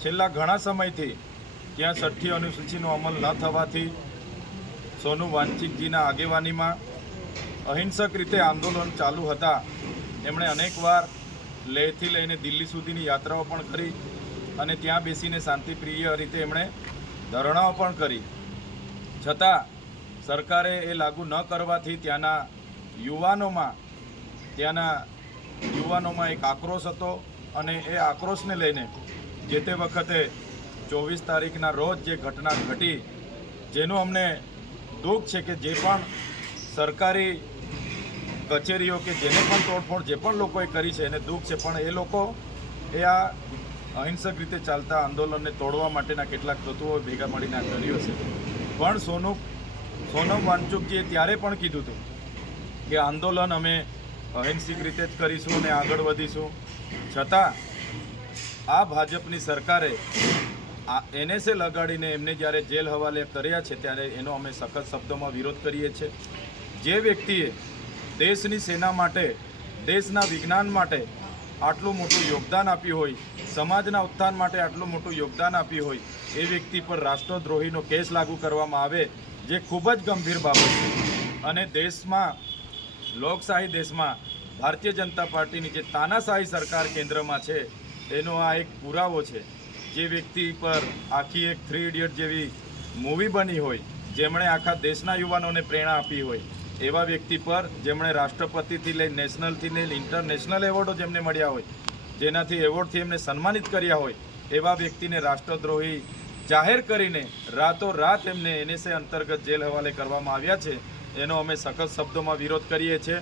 છેલ્લા ઘણા સમયથી ત્યાં 6ઠ્ઠી અનુસૂચિનો અમલ ન થવાથી સોનુ વાંચિકજીના આગેવાનીમાં અહિંસક રીતે આંદોલન ચાલુ હતા. એમણે અનેકવાર લેહથી લઈને દિલ્હી સુધીની યાત્રાઓ પણ કરી અને ત્યાં બેસીને શાંતિપ્રિય રીતે એમણે ધરણાઓ પણ કરી. છતાં સરકારે એ લાગુ ન કરવાથી ત્યાંના યુવાનોમાં એક આક્રોશ હતો અને એ આક્રોશને લઈને જે તે વખતે 24 તારીખના રોજ જે ઘટના ઘટી, જેનું અમને દુઃખ છે કે જે પણ સરકારી કચેરીઓ કે જેને પણ તોડફોડ જે પણ લોકોએ કરી છે એને દુઃખ છે, પણ એ લોકો આ અહિંસક રીતે ચાલતા આંદોલનને તોડવા માટેના કેટલાક તત્વો ભેગા મળીને કર્યું છે. પણ સોનમ વાંચુકજીએ ત્યારે પણ કીધું હતું કે આંદોલન અમે અહિંસક રીતે જ કરીશું અને આગળ વધીશું. છતાં આ ભાજપની સરકારે NSA લગાડીને એમને જ્યારે જેલ હવાલે કર્યા છે ત્યારે એનો અમે સખત શબ્દોમાં વિરોધ કરીએ છીએ. જે વ્યક્તિએ દેશની સેના માટે, દેશના વિજ્ઞાન માટે આટલું મોટું યોગદાન આપ્યું હોય, સમાજના ઉત્થાન માટે આટલું મોટું યોગદાન આપ્યું હોય, એ વ્યક્તિ પર રાષ્ટ્રદ્રોહીનો કેસ લાગુ કરવામાં આવે, જે ખૂબ જ ગંભીર બાબત છે. અને દેશમાં, લોકશાહી દેશમાં ભારતીય જનતા પાર્ટીની જે તાનાશાહી સરકાર કેન્દ્રમાં છે એનો આ એક પુરાવો છે. જે વ્યક્તિ પર આખી એક 3 ઇડિયટ જેવી મૂવી બની હોય, જેમણે આખા દેશના યુવાનોને પ્રેરણા આપી હોય, એવા વ્યક્તિ પર જેમણે રાષ્ટ્રપતિથી લઈ નેશનલથી લઈ ઇન્ટરનેશનલ એવોર્ડો જેમને મળ્યા હોય, જેનાથી એવોર્ડથી એમને સન્માનિત કર્યા હોય, એવા વ્યક્તિને રાષ્ટ્રદ્રોહી જાહેર કરીને રાતોરાત એમને NSA અંતર્ગત જેલ હવાલે કરવામાં આવ્યા છે. એનો અમે સખત શબ્દોમાં વિરોધ કરીએ છીએ.